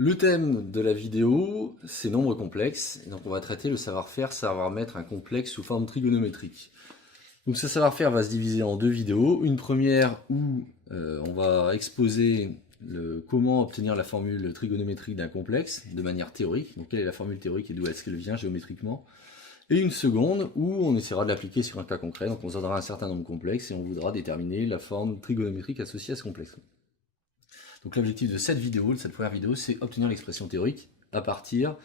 Le thème de la vidéo, c'est nombres complexes, et donc on va traiter le savoir-faire, savoir mettre un complexe sous forme trigonométrique. Donc ce savoir-faire va se diviser en deux vidéos, une première où on va exposer comment obtenir la formule trigonométrique d'un complexe de manière théorique, donc quelle est la formule théorique et d'où est-ce qu'elle vient géométriquement, et une seconde où on essaiera de l'appliquer sur un cas concret, donc on se donnera un certain nombre complexe et on voudra déterminer la forme trigonométrique associée à ce complexe. Donc l'objectif de cette vidéo, de cette première vidéo, c'est obtenir l'expression théorique à partir,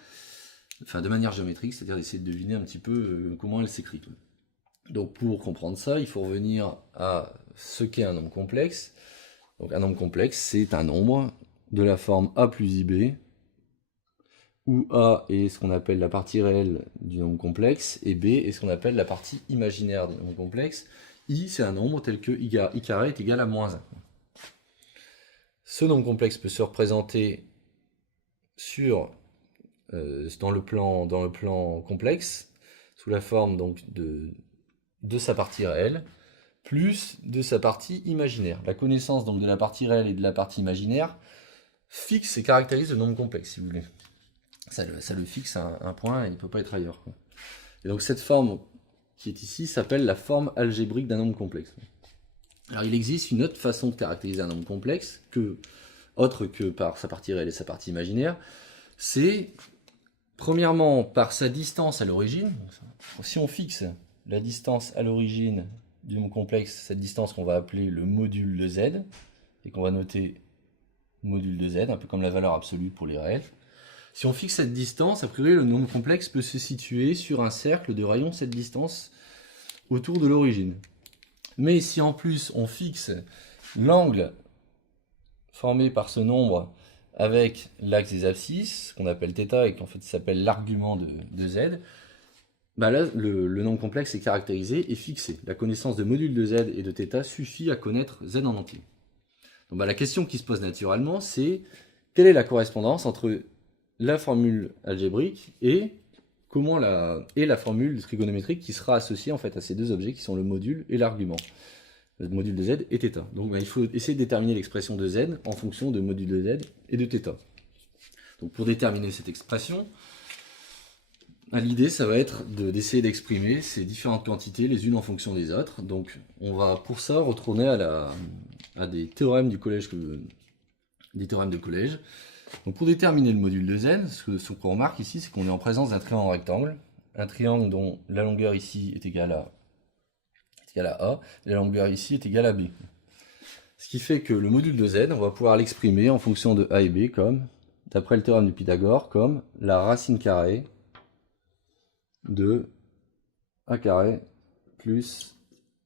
de manière géométrique, c'est-à-dire d'essayer de deviner un petit peu comment elle s'écrit. Donc pour comprendre ça, il faut revenir à ce qu'est un nombre complexe. Donc un nombre complexe, c'est un nombre de la forme a plus ib, où a est ce qu'on appelle la partie réelle du nombre complexe, et b est ce qu'on appelle la partie imaginaire du nombre complexe. I, c'est un nombre tel que i carré est égal à moins 1. Ce nombre complexe peut se représenter dans le plan complexe, sous la forme donc de sa partie réelle, plus de sa partie imaginaire. La connaissance donc de la partie réelle et de la partie imaginaire fixe et caractérise le nombre complexe, si vous voulez. Ça le fixe à un point et il ne peut pas être ailleurs. Et donc cette forme qui est ici s'appelle la forme algébrique d'un nombre complexe. Alors il existe une autre façon de caractériser un nombre complexe, autre que par sa partie réelle et sa partie imaginaire, c'est premièrement par sa distance à l'origine. Si on fixe la distance à l'origine du nombre complexe, cette distance qu'on va appeler le module de z, et qu'on va noter module de z, un peu comme la valeur absolue pour les réels. Si on fixe cette distance, a priori le nombre complexe peut se situer sur un cercle de rayon de cette distance autour de l'origine. Mais si en plus on fixe l'angle formé par ce nombre avec l'axe des abscisses, qu'on appelle θ et qu'en fait s'appelle l'argument de z, bah là le nombre complexe est caractérisé et fixé. La connaissance de module de z et de θ suffit à connaître z en entier. Donc la question qui se pose naturellement, c'est quelle est la correspondance entre la formule algébrique et la formule trigonométrique qui sera associée en fait à ces deux objets qui sont le module et l'argument. Le module de z et θ. Donc il faut essayer de déterminer l'expression de z en fonction de module de z et de θ. Donc pour déterminer cette expression, l'idée ça va être d'essayer d'exprimer ces différentes quantités les unes en fonction des autres. Donc on va pour ça retourner à des théorèmes du collège, des théorèmes de collège. Donc pour déterminer le module de z, ce qu'on remarque ici, c'est qu'on est en présence d'un triangle rectangle, un triangle dont la longueur ici est égale à A, et la longueur ici est égale à B. Ce qui fait que le module de z, on va pouvoir l'exprimer en fonction de A et B comme, d'après le théorème de Pythagore, comme la racine carrée de A carré plus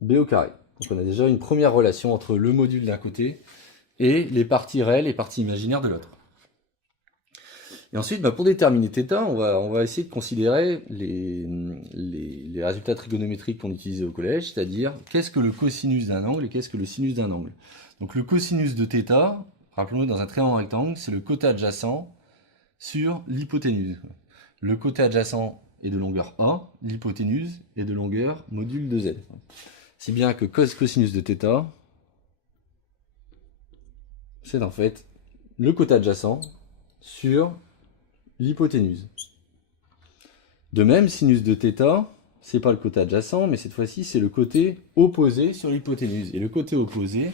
B au carré. Donc on a déjà une première relation entre le module d'un côté et les parties réelles et parties imaginaires de l'autre. Et ensuite, pour déterminer θ, on va essayer de considérer les résultats trigonométriques qu'on utilisait au collège, c'est-à-dire qu'est-ce que le cosinus d'un angle et qu'est-ce que le sinus d'un angle. Donc le cosinus de θ, rappelons-le dans un triangle rectangle, c'est le côté adjacent sur l'hypoténuse. Le côté adjacent est de longueur A, l'hypoténuse est de longueur module de z. Si bien que cosinus de θ, c'est en fait le côté adjacent sur l'hypoténuse. De même, sinus de θ, c'est pas le côté adjacent, mais cette fois-ci, c'est le côté opposé sur l'hypoténuse. Et le côté opposé,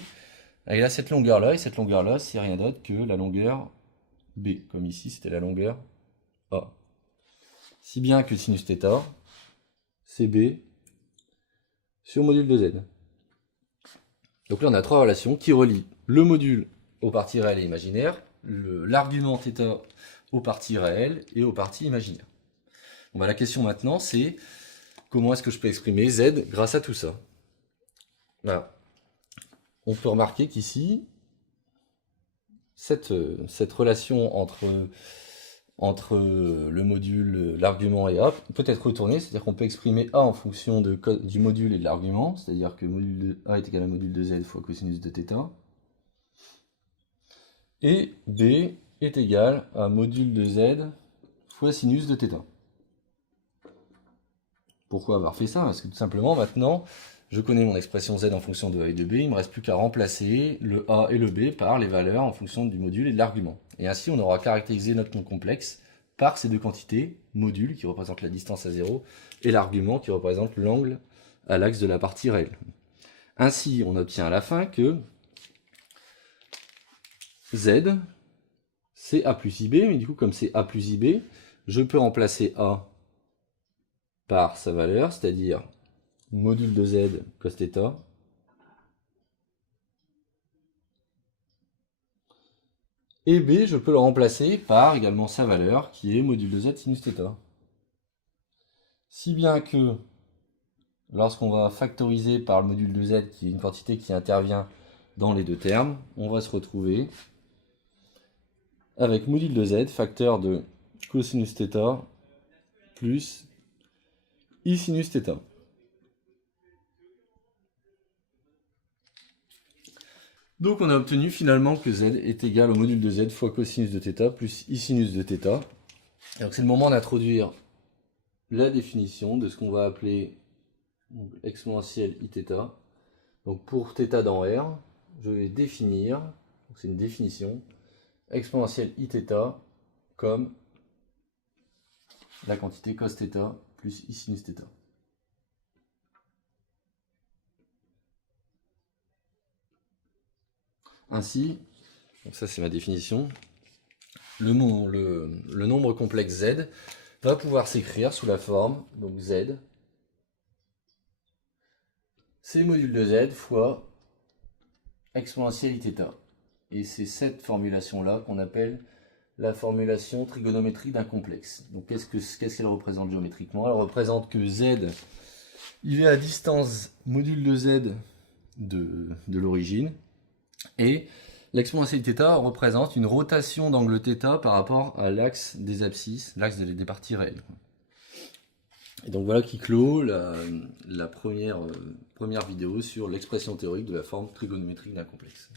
il a cette longueur-là, et cette longueur-là, c'est rien d'autre que la longueur B, comme ici, c'était la longueur A. Si bien que sinus θ, c'est B sur module de z. Donc là, on a trois relations qui relient le module aux parties réelles et imaginaires, l'argument θ aux parties réelles et aux parties imaginaires. Bon, la question maintenant, c'est comment est-ce que je peux exprimer z grâce à tout ça. Voilà. On peut remarquer qu'ici, cette relation entre le module, l'argument et A peut être retournée, c'est-à-dire qu'on peut exprimer A en fonction du module et de l'argument, c'est-à-dire que module de A est égal à module de z fois cosinus de θ, et B est égal à module de z fois sinus de θ. Pourquoi avoir fait ça? Parce que tout simplement, maintenant, Je connais mon expression z en fonction de a et de b, il ne me reste plus qu'à remplacer le a et le b par les valeurs en fonction du module et de l'argument. Et ainsi, on aura caractérisé notre nom complexe par ces deux quantités, module qui représente la distance à 0 et l'argument qui représente l'angle à l'axe de la partie réelle. Ainsi, on obtient à la fin que z, c'est a plus ib, mais du coup, comme c'est a plus ib, je peux remplacer a par sa valeur, c'est-à-dire module de z cos θ, et b, je peux le remplacer par également sa valeur, qui est module de z sinus θ. Si bien que, lorsqu'on va factoriser par le module de z, qui est une quantité qui intervient dans les deux termes, on va se retrouver avec module de z, facteur de cosinus θ, plus I sinus θ. Donc on a obtenu finalement que z est égal au module de z fois cosinus de θ plus I sinus de θ. Donc c'est le moment d'introduire la définition de ce qu'on va appeler exponentielle Iθ. Donc pour θ dans R, je vais définir, c'est une définition, exponentielle Iθ comme la quantité cos θ plus I sinus θ. Ainsi, donc ça c'est ma définition, le nombre complexe z va pouvoir s'écrire sous la forme, donc z, c'est module de z fois exponentielle Iθ. Et c'est cette formulation-là qu'on appelle la formulation trigonométrique d'un complexe. Donc qu'est-ce qu'elle représente géométriquement? Elle représente que z, il est à distance module de z de l'origine, et l'exponentielle θ représente une rotation d'angle θ par rapport à l'axe des abscisses, l'axe des parties réelles. Et donc voilà qui clôt la première vidéo sur l'expression théorique de la forme trigonométrique d'un complexe.